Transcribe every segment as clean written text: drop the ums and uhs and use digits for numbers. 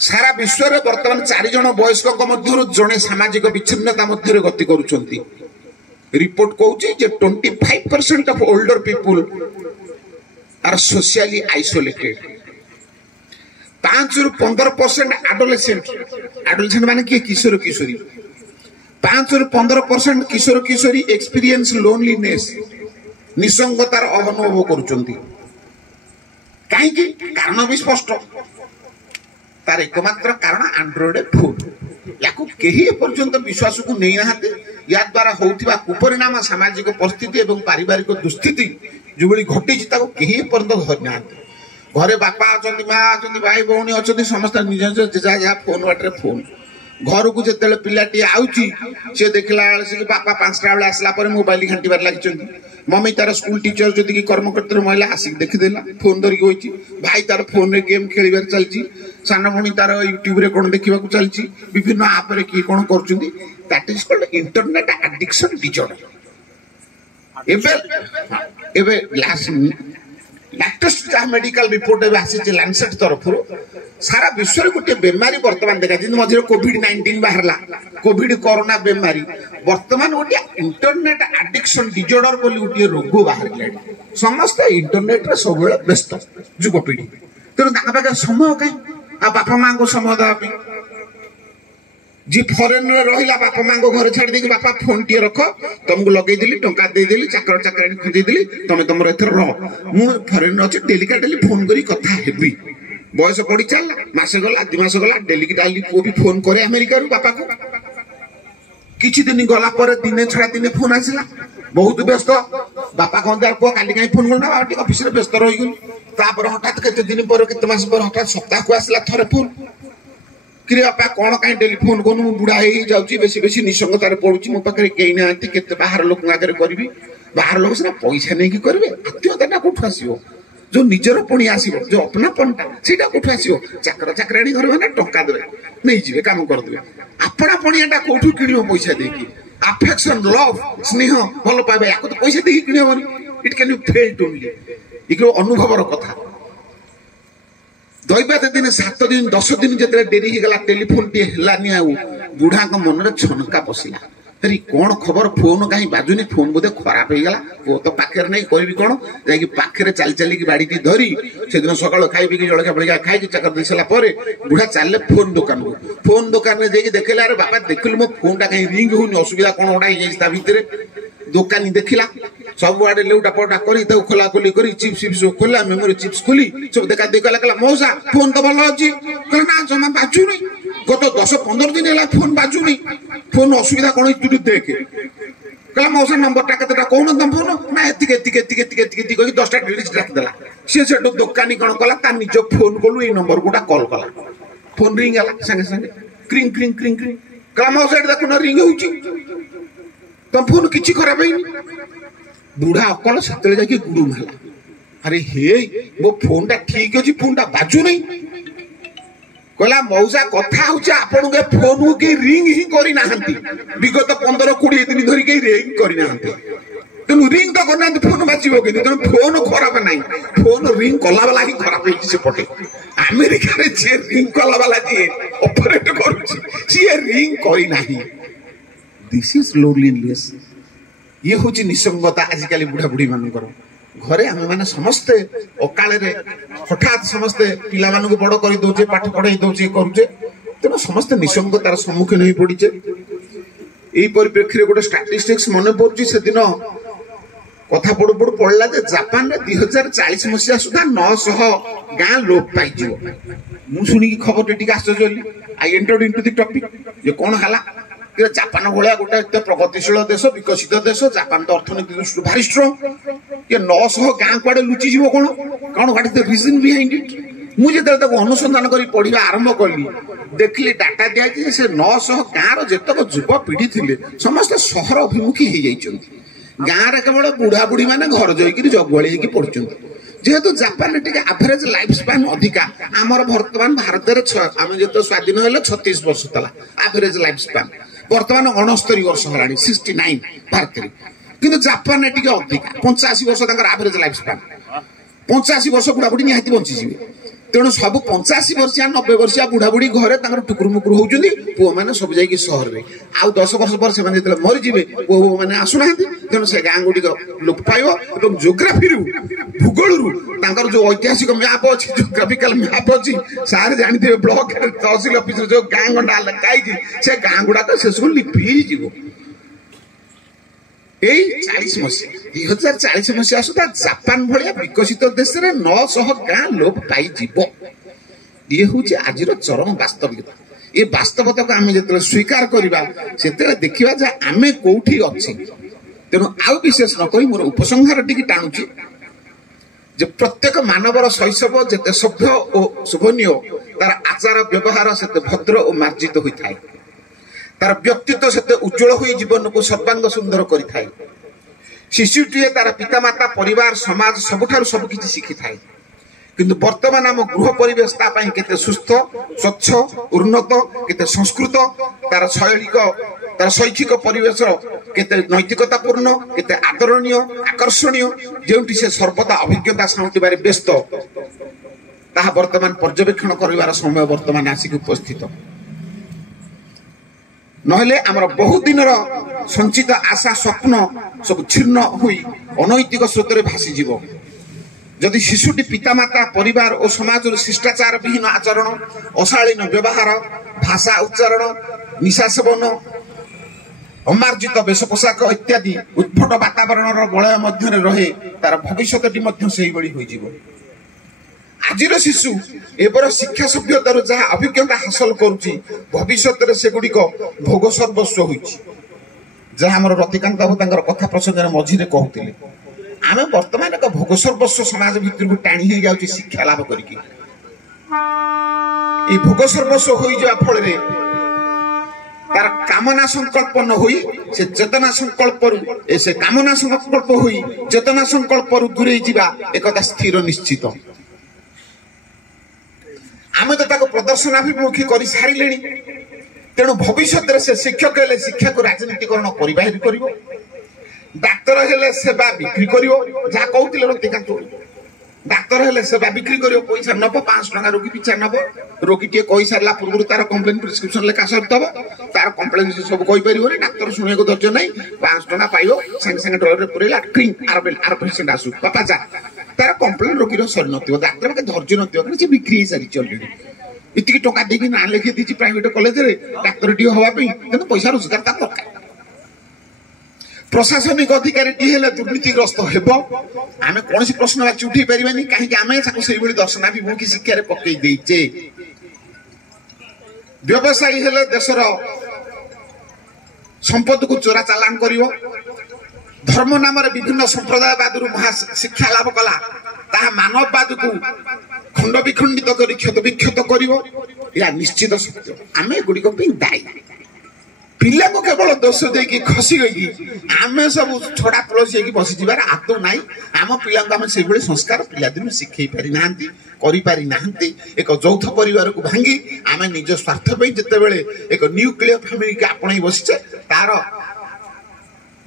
सारा विश्व में बर्तमान 4 जन वयस्क मध्य जड़े सामाजिक विच्छिन्नता मध्य गति करुँच रिपोर्ट कहूँ 25% of older people are socially isolated 5 ରୁ 15% एडोलेसेंट माने किए किशोर किशोरी 5 ରୁ 15% किशोर किशोरी एक्सपीरियंस लोनलीनेस निसंगतार अनुभव करुँच कहीं कारण भी स्पष्ट तार एकमात्र कारण एंड्रॉइड फोन या पर्यंत विश्वास को नहीं ना या द्वारा होता कुपरिणाम सामाजिक परिस्थिति और पारिवारिक दुस्थिति जो घटी कहीं पर्यंत धरी ना घरे बापा अच्छा माँ अच्छा भाई भौणी अच्छा समस्त निज जहाँ फोन बाटे फोन घर को जिते पिलाटी आउची सी देखला बापा 5टा बेले आसला मोबाइल घांटार लगी मम्मी तार स्कूल टीचर जदि कर्मकर्ता महिला आसिक देखीदेला फोन धरिक होती भाई तार फोन रे गेम खेल चलती सान भौणी तार यूट्यूब रे कौन देखा चलती विभिन्न आप किए कौन कर इंटरनेट एडिक्शन डिसऑर्डर लेटेस्ट जहाँ मेडिकल रिपोर्ट आसी लैंडसेट तरफ सारा विश्व में गोटे बेमारी वर्तमान देखा मझे कोविड-19 बाहरला कोविड कोरोना बेमारी वर्तमान गोटे इंटरनेट एडिक्शन डिसऑर्डर बोली गोटे रोग बाहर समस्त इंटरनेट सब व्यस्त युवपीढ़ी तेणु पाखे समय कहीं बापा माँ को समय देवाई जी फरेन रहा बापा माँ को घर छाड़ देगी बापा फोन टी रख तुमको लगेदेली टंका देदेली चाकर चाकर खोजेदेली तुम तुम एथर रह मु फरेन अच्छे डेली का डेली फोन करी कथा हेबी बयस पड़ी चल मसे गला 2 मास गला डेली डाली पुओ भी फोन करे अमेरिका बापा को किछि दिन गला पर दिने छड़ा दिने फोन आसिला बहुत व्यस्त बापा कहते पुओ काली कहीं फोन करना ऑफिस रे व्यस्त रही गली हठात केते दिन पर केते मास पर हठात सप्ताह को आसिला थरे फोन कि बापा कौन कहीं डेली फोन कर बुढ़ा हो जाऊँगी बेसी बेसी निसंगतार पड़ुची मो पाखे कहीं ना केते बाहर लोक आगे करी बाहर लोक सीना पैसा नहीं करेंगे आत्मीयता कौट आसो जो निजर पुणी आसो जो अपनापनटा से कौट आसो चाकर चाकराणी घर मैंने टंका देवे नहीं जी कम करदे आपणापणियाटा कौटू किण पैसा देकी अफेक्शन लव स्नेह भल पाइबा या तो पैसा देकी किण it can be failed only ये अनुभवर कथा दैवात दिन 7 दिन 10 दिन जिते डेरी होगा टेलीफोन टी है बुढ़ा मन में छनका पशिला अरे कौन खबर फोन कहीं बाजुनी फोन बोधे खराब हो गला वो तो पाखे नहीं करी कौन जाकि पाखे चली चलिकी बाड़ी धरी से दिन सकाल खाई जलखा बड़िया खाई चाकर दे सारा बुढ़ा चलले फोन दुकान में जाकि देखला अरे बापा देखिलु मो फोन टा कहीं रिंग होनी असुविधा कौन गोटा हो भितर दुकानी देखला सब आड़े लेउटा पटा करी खोला खोली करी चिप्स चिप्स खोला मेमोरी चिप्स खोली सब देखा देखला कहला मौसा फोन तो भल अच्छी कहला ना जमा बाजू नहीं गत 10-15 दिन है फोन बाजू नहीं फोन असुविधा कौन तू देखे कहला मौसा नंबर टा कौन तुम फोन ना एतिक 10टा डिलीट रखिदेला सी से दुकानी कौन कला निज फोन कलु ये नंबर गोटा कॉल कला फोन रिंग है संगे संगे क्रिंग क्रिंग क्रिंग क्रिंग कहला मौसा देखो ना रिंग होची तुम फोन किसी खराब है बुढ़ा अकल से जाकि गुरु माला अरे हे मो फोन टा ठीक अच्छी फोन टा बाजू नहीं कहला मौसा कथा होचे आपन के फोन के रिंग ही करी नाहंती विगत 15-20 दिन धरी के रिंग करी नाहंती तेनु रिंग तो करना फोन बाजिबो कि तेनु फोन खराब नहीं फोन रिंग कला वाला ही खराब है से पटे अमेरिका रे जे रिंग कला वाला जे ऑपरेट करूची से रिंग करी नाही दिस इज लोनलीनेस ये हूँ निसंगता आजिकल बुढ़ा बुढ़ी मानकर घरे आम मैंने समस्ते अकाल हठात समस्ते पिला मानू बड़ कर दौचे पाठ पढ़ाई दौचे करुचे तेना समस्ते निसंगतार सम्मुखीन हो पड़े यही परिप्रेक्षी गोटे स्टाटिस्टिक्स मन पड़ुची से दिन कथा पड़ू पड़ू पड़ा जापान में 2040 मसीहा सुधा 900 गाँ लोप पाई मुझे खबर टी आश्चर्य I entered into the topic ये कौन है जापान भाया गोटे एत प्रगतिशील देश विकसित देश जापान तो अर्थनीति दृष्टि भारी स्ट्रंग ये 900 गाँ कड़े लुचि जीव कौन कौन what is the reason behind it मुझे अनुसंधान कर पढ़ा आरंभ कली देखली डाटा दिखाई से 900 गाँव जितक युवपीढ़ी थे समस्त सहर अभिमुखी हो जाती गाँव में केवल बुढ़ा बुढ़ी मैंने घर जाकि जगुआली पड़ते जेहेतु जापान टे एवरेज लाइफ स्पान अधिका आमर वर्तमान भारत आम जो स्वाधीन है 36 वर्ष था एवरेज लाइफ स्पान वर्तमान 69 वर्ष है 69 भारत में कि जापान अधिका 85 वर्ष एवरेज लाइफ स्पान 85 वर्ष बुढ़ा बुढ़ी निहाती बंची तेणु सब 85 वर्षिया 90 वर्षिया बुढ़ा बुढ़ी घरे टुकुर मुकुर होउछन्ती पुओ माने सब जाई सहर में आउ 10 वर्ष पर से माने मरी जिवे पुओ माने आसुना तेणु से गाँ गुड़ी लोप पाइबो एवं जियोग्राफी भूगोल रु जो ऐतिहासिक मैप अच्छी जियोग्राफिकल मैप अच्छी सारे जानते ब्लॉक तहसिल ऑफिस जो गाँ गंडा लगाई से गाँ गुड़ाक से सब लिपि जीव 40 मसीहा 2040 मसीहा सुधा जापान भाया विकसित देश में 900 गाँ लोप पाई ये हूँ आज चरम वास्तविकता ये वास्तवता को आम जो स्वीकार करवा से देखा जे आम कौटी अच्छे तेणु आउ विशेष नक मोर उपसंहार टी टाणुची जे प्रत्येक मानवर शैशव जिते सभ्य और शोभनीय तार आचार व्यवहार से भद्र और मार्जित होता है तार व्यक्तित्व से उज्जवल हुई जीवन को सर्वांग सुंदर करिथाए शिशुटीए तार पितामाता परिवार समाज सबुठार सबकिछि शिखि थाए किंतु वर्तमान आम गृह परिवेश केते सुस्थ स्वच्छ उन्नत केते संस्कृत तार शैक्षिक परिवेश केते नैतिकतापूर्ण केते आदरणीय आकर्षणीय जेउठी से सर्वदा अभिज्ञता साउंटिबारे व्यस्त ताहा वर्तमान पर्यवेक्षण करिवार समय वर्तमान आसिक उपस्थित नहले आमर बहुत दिन संचित आशा स्वप्न सब छिन्न हुई अनैतिक स्रोत भासी जीव जदि शिशुटी पितामाता परिवार और समाज शिष्टाचार विहीन आचरण अशालीन व्यवहार भाषा उच्चारण निशा सेवन अमार्जित वेश पोशाक इत्यादि उत्फट वातावरण बलय मध्य रहे तार भविष्यटी से आजिर शिशु एबर शिक्षा सभ्यतार जहाँ अभिज्ञता हासिल करुच्ची भविष्य से गुड़िक भोग सर्वस्व जहाँ आम रतिकांत बाबू कथा प्रसंग मझे कहते आम बर्तमान एक भोग सर्वस्व समाज भितर टाणी हो जाऊँ शिक्षा लाभ करके भोग सर्वस्व हो जा फल तार कामना संकल्प न हुई से चेतना संकल्प से कामना संकल्प हुई चेतना संकल्प दूरे जा एक स्थिर निश्चित आम तो प्रदर्शनाभिमुखी कर सारे तेणु भविष्य से शिक्षक हेले शिक्षा को राजनीतिकरण कर डाक्तर हेले सेवा बिक्री कर जहाँ कहते रतिकांत डाक्तर हेले सेवा बिक्री कर पैसा नब 500 टका रोगी पिछा नब रोगी टे कही सारा पूर्व तार कंप्लेन प्रिस्क्रिप्शन लेखा सरदब तार कंप्लेन सब कहीपर डाक्तर शुणा धैर्य नहीं 500 टका पाइब सागे सागे डर पुरेला क्रीम आर पेसेंट आसू बापा जा तार कंप्लेन रोगी सरी न डाक्तर के धैर्य न बिक्री सारी अलरेडी इतनी टका देकी ना लिखी दी प्राइवेट कॉलेज डाक्तर टी हाँपाई तेना पैसा रोजगार तार दरकार प्रशासनिक अधिकारी दुर्नीतिग्रस्त हेब आम कौन प्रश्नवाची उठे पारे कहीं आम से दर्शनाभिमुखी शिक्षार पकई देचे व्यवसायी हेले देशर संपद को चोरा चालान कर धर्म नाम विभिन्न संप्रदायवाद महा शिक्षा लाभ कला ताहा मानववाद को खंड विखंडित कर क्षत विक्षत कर निश्चित सत्य आम एगुड़िक दायी पिला को केवल दोष देकी खसी गई आम सब छड़ा पड़ोसी बसी जाबार आदौ ना आम पिला से संस्कार पिलादिन शिखई पारि ना करि पारि ना एक यौथ परिवार को भांगी आम निज स्वार्थ जिते बड़े एक न्यूक्लियर फैमिली के आपणे बसीचे तार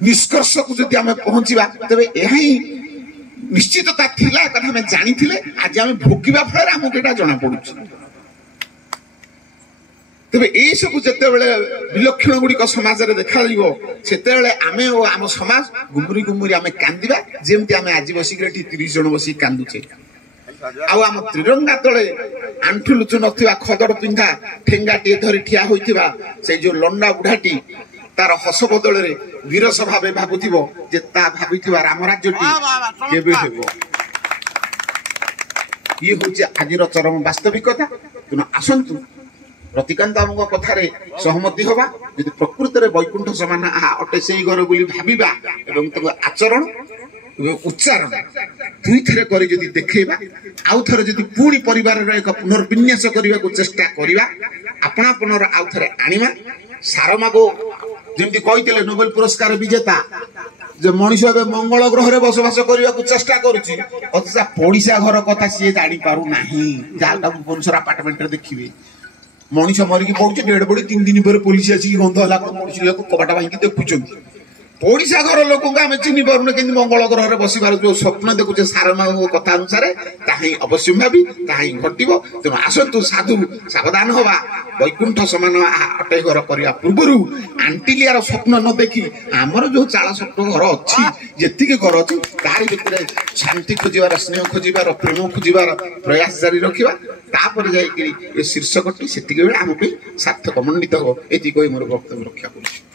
निष्कर्ष को जब आम पहुंचा तेरे यह निश्चितता थिला कथा आम जानी आज आम भोगिबा फल आमको यहाँ जना पड़ुछि तेरे ये सब जिते विलक्षण गुड़िक समाज में देखा से आम और आम समाज गुमुरी गुमुरी आम कांदा जमी आम आज बसिक 30 जन बसिक कांदुचे आम त्रिरंगा तले आंठु लुचु ना खदड़ पिंधा ठेंगा टे धरी ठिया होइथिबा से जो लंडा बुढ़ाटी तार हस बदल वीरस भाव भावुथिबो जे ता भाविथिबा राम राज्यटी केबे हेबो ये होचे आजिर चरम वास्तविकता तेणु आसंतु रतिकांत बाबू कथार सहमति हवा यदि प्रकृत में वैकुंठ समान अटे से घर बोली भाविबा एवं आचरण उच्चारण दुई थे कर देखा आउ थे जब पुणी परिवार एक पुनर्विन्यास करने को चेष्टा करवा आपणापनर आउ थे आनिमा सारमागो जमी कहते नोबेल पुरस्कार विजेता जो मनीष ए मंगल ग्रह में बसवास करने को चेष्टा करुच्ची अथच पड़िशा घर कथा सी जानी पारु नाही जहाँ भुवनेश्वर आपार्टमेंट देखिए मनीष मरिकी पड़े डेड बड़ी 3 दिन पर पुलिस आसिक गंध है मनीष लोग कबाटा भांगी देखुं ओडिशा घर लोक आम चिन्ह पारुने कि मंगल ग्रह बसबार जो स्वप्न देखुचे सारमा कथा अनुसार ताही अवश्य भावी ताही घटो तेणु आसतु साधु सावधान हवा वैकुंठ समान अटै घर करने पूर्व आंटिलियार स्वप्न न देखी आमर जो चाल स्वप्न घर अच्छी जी घर अच्छी तारी भितर शांति खोजार स्नेह खोजार प्रेम खोजार प्रयास जारी रखा तापर जाए शीर्षकटी से आम सार्थक मंडित हो ये मोर वक्तव्य रक्षा कर।